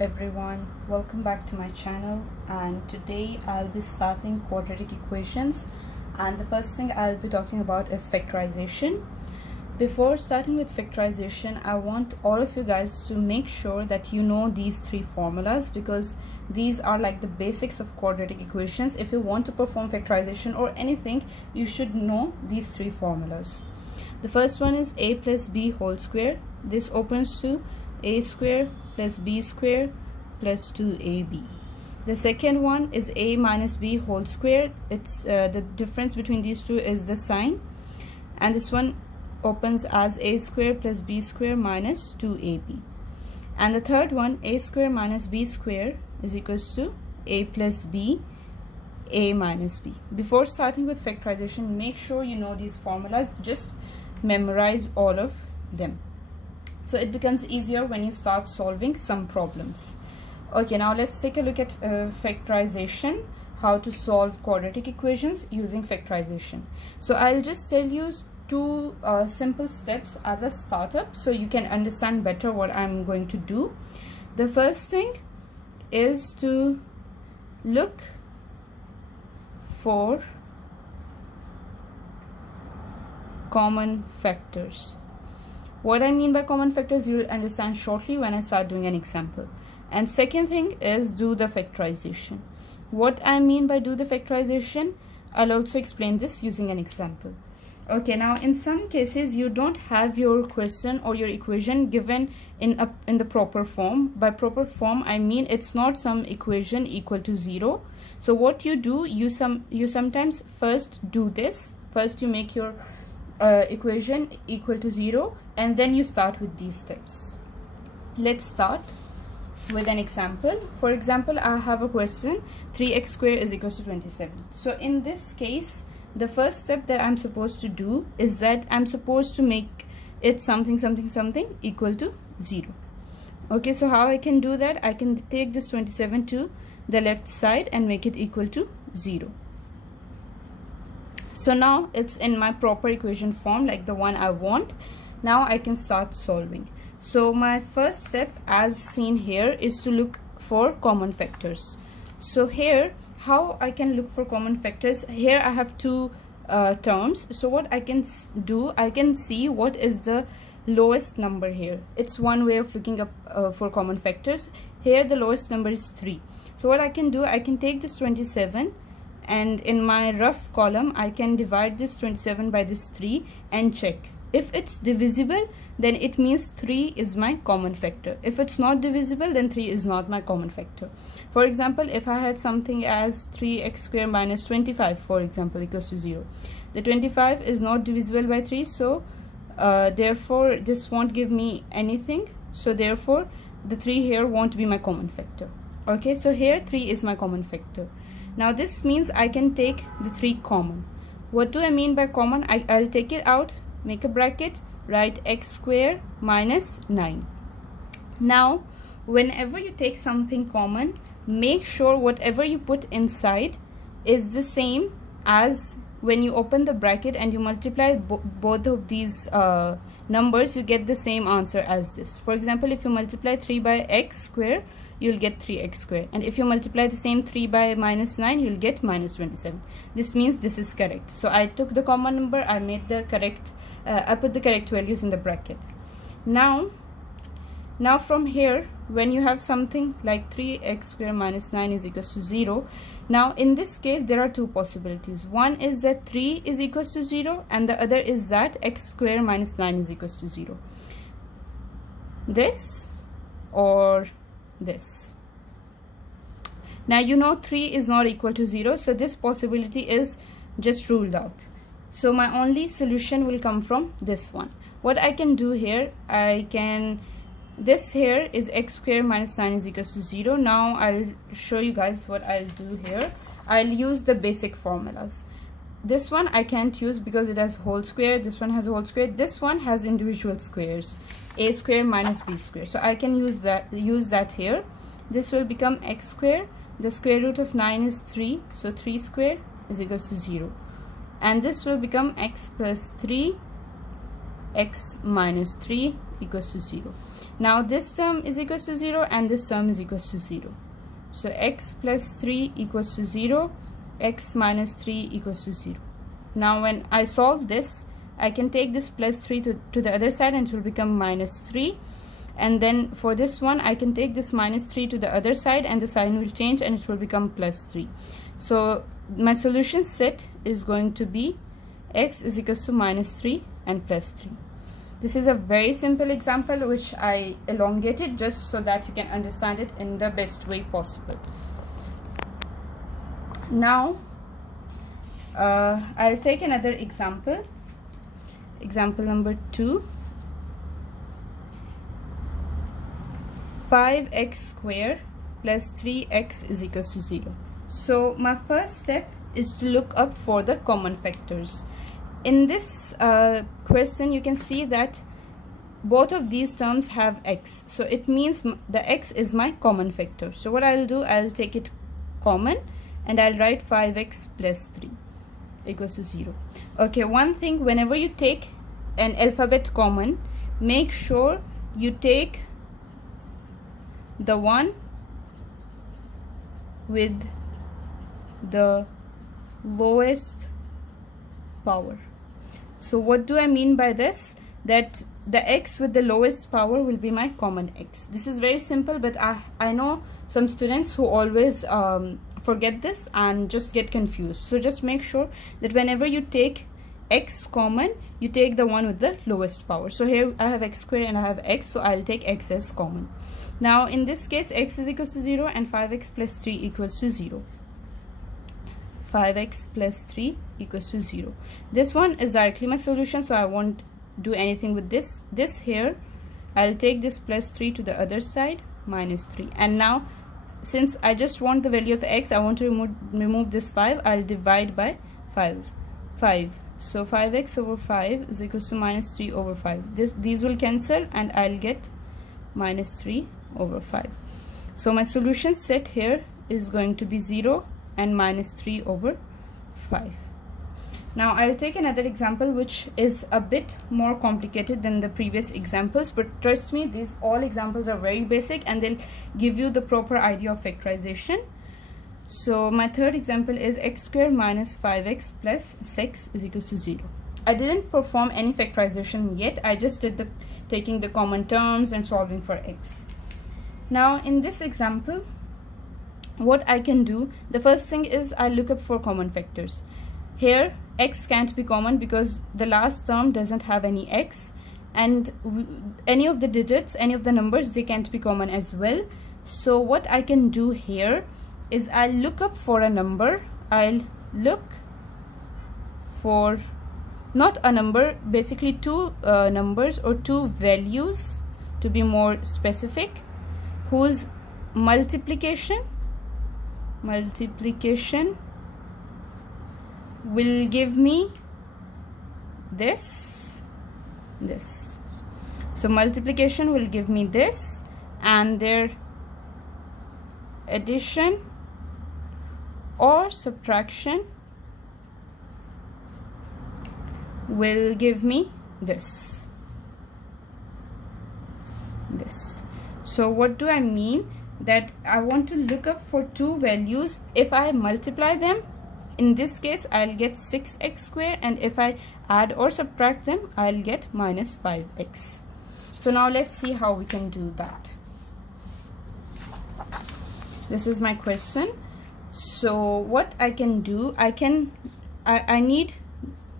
everyone, welcome back to my channel, and today I'll be starting quadratic equations, and the first thing I'll be talking about is factorization. Before starting with factorization, I want all of you guys to make sure that you know these three formulas, because these are like the basics of quadratic equations. If you want to perform factorization or anything, you should know these three formulas. The first one is a plus b whole square. This opens to a square plus b square plus 2ab. The second one is a minus b whole square. It's the difference between these two is the sign, and this one opens as a square plus b square minus 2ab. And the third one, a square minus b square is equals to a plus b, a minus b. Before starting with factorization, make sure you know these formulas. Just memorize all of them, so it becomes easier when you start solving some problems. Okay, now let's take a look at factorization, how to solve quadratic equations using factorization. So I'll just tell you two simple steps as a startup so you can understand better what I'm going to do. The first thing is to look for common factors. What I mean by common factors you'll understand shortly when I start doing an example. And second thing is do the factorization. What I mean by do the factorization, I'll also explain this using an example. Okay, now in some cases you don't have your question or your equation given in the proper form. By proper form I mean it's not some equation equal to 0. So what you do, you sometimes first do this. First you make your equation equal to 0, and then you start with these steps. Let's start with an example. For example, I have a question, 3x squared is equal to 27. So in this case, the first step that I'm supposed to do is that I'm supposed to make it something equal to 0. Okay, so how I can do that? I can take this 27 to the left side and make it equal to 0. So now it's in my proper equation form, like the one I want. Now I can start solving. So my first step, as seen here, is to look for common factors. So here, how I can look for common factors? Here I have two terms. So what I can do, I can see what is the lowest number here. It's one way of looking up for common factors. Here the lowest number is 3. So what I can do, I can take this 27, and in my rough column I can divide this 27 by this 3 and check. If it's divisible, then it means 3 is my common factor. If it's not divisible, then 3 is not my common factor. For example, if I had something as 3x squared minus 25, for example, equals to 0. The 25 is not divisible by 3, so therefore this won't give me anything. So therefore the 3 here won't be my common factor. Okay, so here 3 is my common factor. Now this means I can take the 3 common. What do I mean by common? I'll take it out, make a bracket, write x squared minus 9. Now whenever you take something common, make sure whatever you put inside is the same as when you open the bracket and you multiply both of these numbers, you get the same answer as this. For example, if you multiply 3 by x squared, you'll get 3x squared, and if you multiply the same 3 by minus 9, you'll get minus 27. This means this is correct. So I took the common number, I made the correct I put the correct values in the bracket. Now from here, when you have something like 3x squared minus 9 is equals to 0, now in this case there are two possibilities. One is that 3 is equals to 0, and the other is that x squared minus 9 is equals to 0. This or this. Now you know 3 is not equal to 0, so this possibility is just ruled out. So my only solution will come from this one. What I can do here, this here is x squared minus 9 is equals to 0. Now I'll show you guys what I'll do here. I'll use the basic formulas. This one I can't use because it has whole square. This one has a whole square. This one has individual squares, a squared minus b squared. So I can use that here. This will become x squared. The square root of 9 is 3, so 3 squared is equals to 0. And this will become x plus 3, x minus 3 equals to 0. Now this term is equals to 0 and this term is equals to 0. So x plus 3 equals to 0, x minus 3 equals to 0. Now when I solve this, I can take this plus 3 to the other side and it will become minus 3. And then for this one, I can take this minus 3 to the other side and the sign will change and it will become plus 3. So my solution set is going to be x is equals to minus 3 and plus 3. This is a very simple example which I elongated just so that you can understand it in the best way possible. Now I'll take another example. Example number 2. 5x squared plus 3x is equals to 0. So my first step is to look up for the common factors. In this question, you can see that both of these terms have x. So it means the x is my common factor. So what I'll do, I'll take it common and I'll write 5x plus 3 equals to 0. Okay, one thing, whenever you take an alphabet common, make sure you take the one with the lowest power. So what do I mean by this? That the x with the lowest power will be my common x. This is very simple, but I know some students who always forget this and just get confused. So just make sure that whenever you take x common, you take the one with the lowest power. So here I have x squared and I have x, so I'll take x as common. Now in this case, x is equals to 0 and 5x plus 3 equals to 0. 5x plus 3 equals to 0. This one is directly my solution, so I won't do anything with this. This here, I'll take this plus 3 to the other side, minus 3. And now, since I just want the value of x, I want to remove this 5. I'll divide by 5. So 5x over 5 is equals to minus 3 over 5. These will cancel and I'll get minus 3 over 5. So my solution set here is going to be 0 and minus 3 over 5. Now I'll take another example which is a bit more complicated than the previous examples, but trust me, these all examples are very basic and they'll give you the proper idea of factorization. So my third example is x squared minus 5x plus 6 is equals to 0. I didn't perform any factorization yet. I just did taking the common terms and solving for x. Now in this example, what I can do, the first thing is I look up for common factors. Here x can't be common because the last term doesn't have any x, and any of the digits, any of the numbers, they can't be common as well. So what I can do here is I'll look up for a number. I'll look for not a number, basically two numbers or two values to be more specific, whose multiplication will give me this. So multiplication will give me this, and their addition or subtraction will give me this. So what do I mean? That I want to look up for two values. If I multiply them, in this case I'll get 6x squared, and if I add or subtract them, I'll get minus 5x. So now let's see how we can do that. This is my question. So what I can do, I need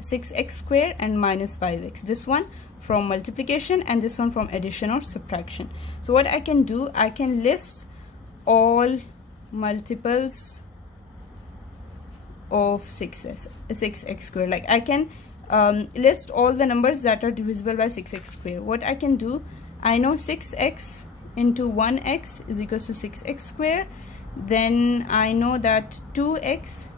6x squared and minus 5x. This one from multiplication and this one from addition or subtraction. So what I can do, I can list all multiples of 6x squared. Like I can list all the numbers that are divisible by 6x squared. What I can do, I know 6x into 1x is equals to 6x squared. Then I know that 2x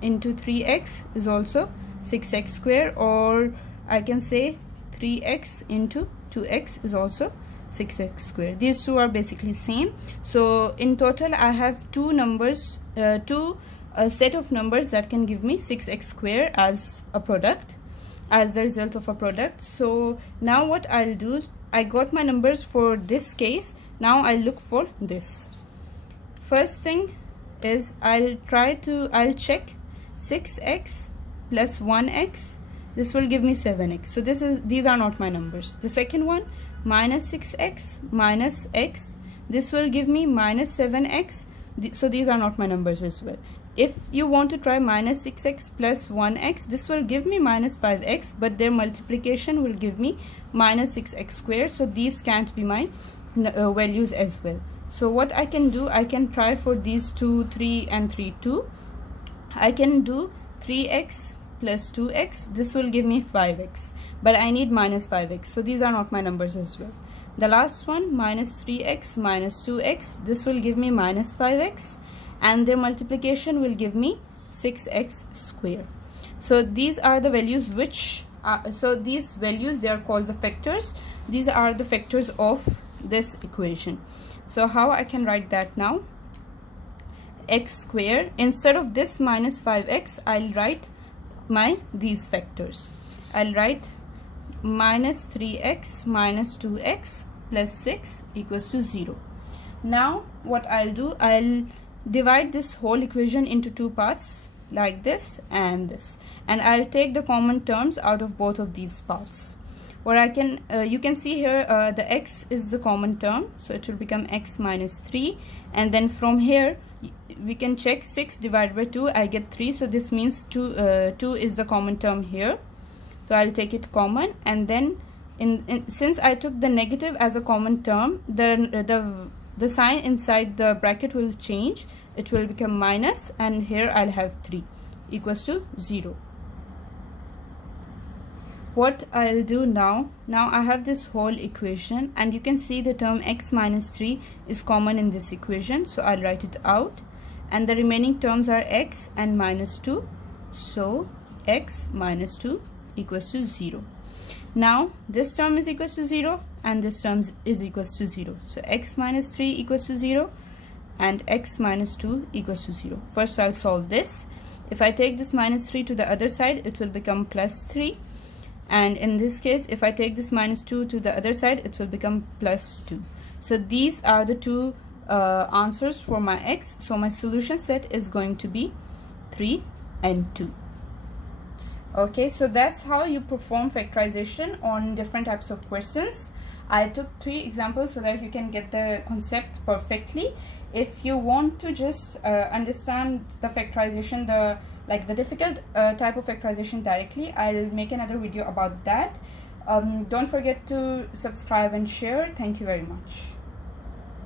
into 3x is also 6x squared, or I can say 3x into 2x is also 6x squared. These two are basically same. So in total I have two numbers, a set of numbers that can give me 6x squared as a product, as the result of a product. So now what I'll do, I got my numbers for this case. Now I look for this. First thing is I'll check 6x plus 1x. This will give me 7x. So these are not my numbers. The second one, minus 6x minus x. This will give me minus 7x. So these are not my numbers as well. If you want to try minus 6x plus 1x, this will give me minus 5x, but their multiplication will give me minus 6x squared. So these can't be my values as well. So what I can do, I can try for these 2, 3 and 3, 2. I can do 3x plus 2x. This will give me 5x, but I need minus 5x. So these are not my numbers as well. The last one, minus 3x minus 2x. This will give me minus 5x, and their multiplication will give me 6x squared. So these are the values which so these values, they are called the factors. These are the factors of this equation. So how I can write that now? X squared, instead of this minus 5x, I'll write these factors. I'll write minus 3x minus 2x plus 6 equals to 0. Now what I'll do, I'll divide this whole equation into two parts, like this and this, and I'll take the common terms out of both of these parts. Or I can you can see here the x is the common term, so it will become x minus 3, and then from here we can check 6 divided by 2, I get 3, so this means 2 is the common term here. So I'll take it common, and then since I took the negative as a common term, the sign inside the bracket will change. It will become minus, and here I'll have 3 equals to 0. What I'll do now I have this whole equation, and you can see the term x minus 3 is common in this equation, so I'll write it out, and the remaining terms are x and minus 2, so x minus 2 equals to 0. Now this term is equals to 0 and this term is equals to 0, so x minus 3 equals to 0 and x minus 2 equals to 0. First I'll solve this. If I take this minus 3 to the other side, it will become plus 3, and in this case if I take this minus 2 to the other side, it will become plus 2. So these are the two answers for my x. So my solution set is going to be 3 and 2. Okay, so that's how you perform factorization on different types of questions. I took 3 examples so that you can get the concept perfectly. If you want to just understand the factorization, the difficult type of factorization directly, I'll make another video about that. Don't forget to subscribe and share. Thank you very much.